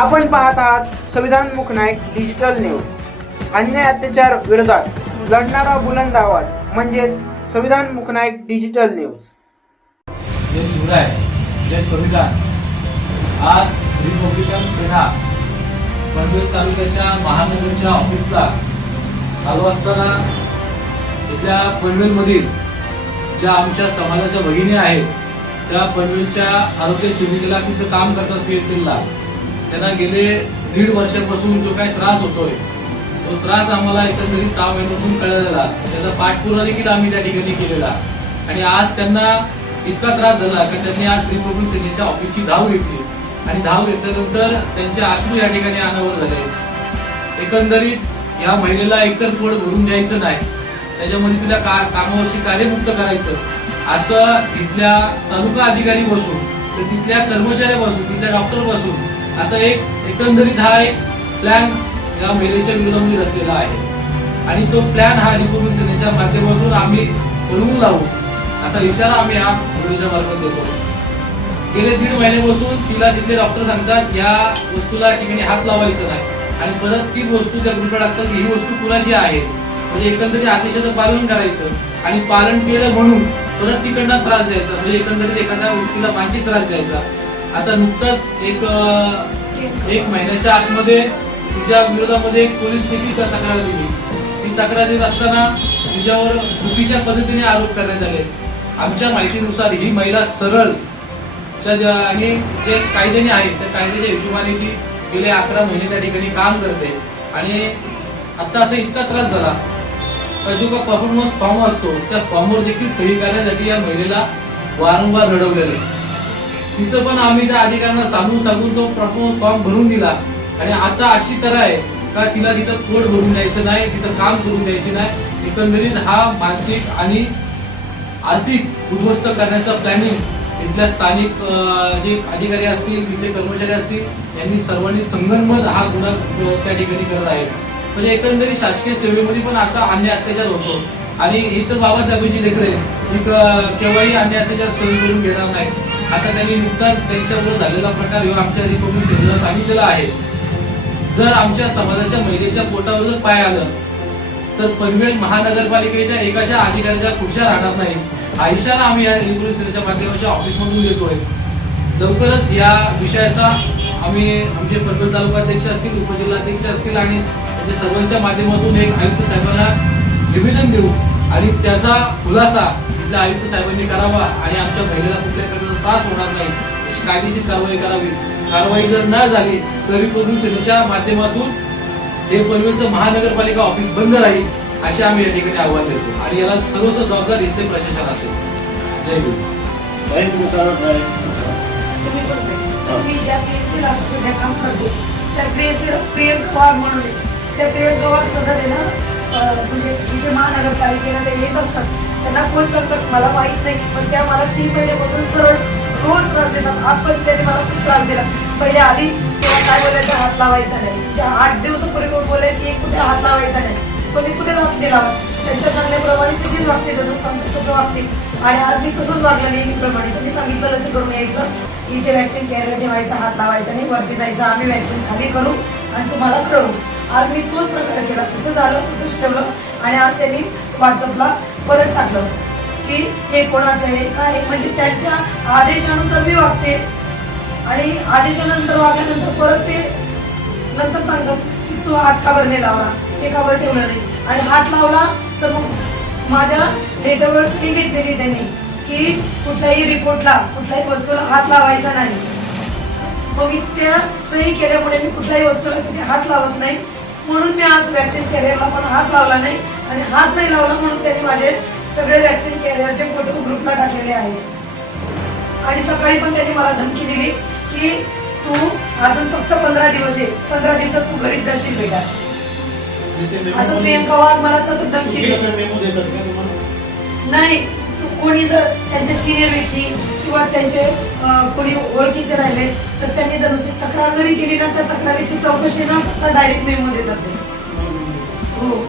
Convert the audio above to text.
आपण पाहत आहात संविधान नायक डिजिटल न्यूज अन्याय अत्याचार विरोधात लढणारा बुलंद आवाज म्हणजेच संविधान नायक डिजिटल न्यूज जय शिवराय जय संविधान आज रिपब्लिकन सेना पनवेल तालुक्याच्या महानगरच्या ऑफिसला आलो असताना इथल्या पनवेलमधील ज्या आमच्या समाजाच्या भगिनी आहेत त्या पनवेलच्या आरोग्य सेविकेला तिथं काम करतात पी एस एलला त्यांना गेले दीड वर्षापासून जो काही त्रास होतोय तो त्रास आम्हाला एकंदरीत सहा महिन्यापासून कळलेला. त्याचा पाठपुरा देखील आम्ही त्या ठिकाणी केलेला. आणि आज त्यांना इतका त्रास झाला की त्यांनी आज रिपब्लिक सेनेच्या ऑफिसची धाव घेतली. आणि धाव घेतल्यानंतर त्यांचे आश्रू या ठिकाणी अनावर झाले. एकंदरीत या महिलेला एकतर फोड भरून द्यायचं नाही त्याच्यामध्ये तिला का कामावरची कार्यमुक्त करायचं. असं इथल्या तालुका अधिकारी बसून तर तिथल्या कर्मचाऱ्यापासून तिथल्या डॉक्टर बसून असा एक एकंदरीत हा एक प्लॅन या महिलेच्या विरोधामध्ये रचलेला आहे. आणि तो प्लॅन हा रिपब्लिक सेनेच्या माध्यमातून आम्ही बनवून लावू असा इशारा आम्ही हा व्हिडिओच्या मार्फत देतो. गेले दीड महिन्यापासून तिला तिथले डॉक्टर सांगतात या वस्तूला ठिकाणी हात लावायचा नाही. आणि परत ती वस्तू त्या ग्रुपला टाकतात ही वस्तू कुणाची आहे? म्हणजे एकंदरीत आदेशाचं पालन करायचं आणि पालन केलं म्हणून परत तिकडनं त्रास द्यायचा. म्हणजे एकंदरीत एखाद्या व्यक्तीला मानसिक त्रास द्यायचा. आता नुकताच एक एक महिन्याच्या आतमध्ये तिच्या विरोधामध्ये एक पोलीस देखील तक्रार दिली. ती तक्रार देत असताना तिच्यावर चुकीच्या पद्धतीने आरोप करण्यात आले. आमच्या माहितीनुसार ही महिला सरळ ज्या- आणि जे कायद्याने आहेत त्या कायद्याच्या हिशोबाने ती गेले अकरा महिने त्या ठिकाणी काम करते. आणि आता आता इतका त्रास झाला. तर जो का परफॉर्मन्स फॉर्म असतो त्या फॉर्मवर देखील सही करण्यासाठी या महिलेला वारंवार रडवलेलं आहे. तिथं पण आम्ही त्या अधिकाऱ्यांना सांगून सांगून तो प्रपोज फॉर्म भरून दिला. आणि आता अशी तर आहे का तिला तिथं पोट भरून द्यायचं नाही तिथं काम करून द्यायचे नाही. एकंदरीत हा मानसिक आणि आर्थिक उद्ध्वस्त करण्याचा प्लॅनिंग इथल्या स्थानिक जे अधिकारी असतील तिथले कर्मचारी असतील यांनी सर्वांनी संगनमत हा गुन्हा त्या ठिकाणी करत आहे म्हणजे एकंदरीत शासकीय सेवेमध्ये पण असा अन्य अत्याचार होतो. आणि इथं बाबासाहेबांची लेकर केव्हाही अन्य अत्याचार सहन करून घेणार नाही आता त्यांनी नुकताच त्यांच्याबरोबर झालेला प्रकार ह्यो आमच्या रिपब्लिक सेनेला सांगितलेला आहे. जर आमच्या समाजाच्या महिलेच्या पोटावर जर पाय आलं तर पनवेल महानगरपालिकेच्या एकाच्या अधिकाऱ्याच्या खुर्च्या राहणार नाही. हा इशारा आम्ही या रिपब्लिक सेनेच्या माध्यमाच्या ऑफिसमधून देतोय. लवकरच या विषयाचा आम्ही आमचे पनवेल तालुकाध्यक्ष असतील उपजिल्हाध्यक्ष असतील आणि त्यांच्या सर्वांच्या माध्यमातून एक आयुक्त साहेबांना निवेदन देऊ. आणि त्याचा खुलासा तिथल्या आयुक्त साहेबांनी करावा आणि आमच्या महिलेला कुठल्या त्रास होणार नाही. याची कायदेशीर कारवाई करावी. कारवाई जर न झाली तरी सेनेच्या माध्यमातून हे पनवेलचं महानगरपालिका ऑफिस बंद राहील असे आम्ही या ठिकाणी आव्हान देतो. आणि याला सर्वस्व जबाबदार इथले प्रशासन असेल. जय गुरु ज्या सध्या काम करते. त्या वाघ म्हणून. त्या प्रियंका वाघ सध्या ते ना अं, म्हणजे इथे महानगरपालिकेला ते येत असतात. त्यांना कोण करतात मला माहीत नाही. पण त्या मला तीन महिन्यापासून सरळ रोज त्रास देतात. आज पण त्याने मला खूप त्रास दिला. पहिले आली तेव्हा काय बोलायचं? हात लावायचा नाही. ज्या आठ दिवसापूर्वी कोण बोलाय की कुठे हात लावायचा नाही. पण मी कुठे हात दिला? त्यांच्या सांगण्याप्रमाणे तशीच वागते जसं सांगते तसं वागते. आणि आज मी तसंच वागलं नेहमीप्रमाणे. तुम्ही सांगितलं लसी करून यायचं. इथे वॅक्सिन कॅरियर ठेवायचा हात लावायचा नाही वरती जायचं आम्ही वॅक्सिन खाली करू आणि तुम्हाला कळवू. आज मी तोच प्रकार केला. तसं झालं तसंच ठेवलं. आणि आज त्यांनी व्हॉट्सअपला परत टाकलं की हे कोणाचं आहे काय म्हणजे त्यांच्या आदेशानुसार मी वागते. आणि आदेशानंतर वागल्यानंतर परत ते नंतर सांगतात की तू हात का बरं नाही लावला? ते का बरं ठेवलं नाही? आणि हात लावला तर मग माझ्या डेटावर सही घेतलेली त्यांनी की कुठल्याही रिपोर्टला कुठल्याही वस्तूला हात लावायचा नाही. मग मी त्या सही केल्यामुळे मी कुठल्याही वस्तूला तिथे हात लावत नाही. म्हणून मी आज वॅक्सिन कॅरियरला पण हात लावला नाही. आणि हात नाही लावला म्हणून त्यांनी माझे सगळे वॅक्सिन कॅरियरचे फोटो ग्रुपला टाकलेले आहेत. आणि सकाळी पण त्यांनी मला धमकी दिली की तू अजून फक्त पंधरा दिवस आहे पंधरा दिवसात तू घरीच जाशील बेटा. असं प्रियंका वाघ मला सतत धमकी नाही तू कोणी जर त्यांचे सिनियर व्यक्ती किंवा त्यांचे कोणी ओळखीचे राहिले तर त्यांनी जर नुसती तक्रार जरी केली ना त्या तक्रारीची चौकशी ना फक्त डायरेक्ट मेमो देतात हो.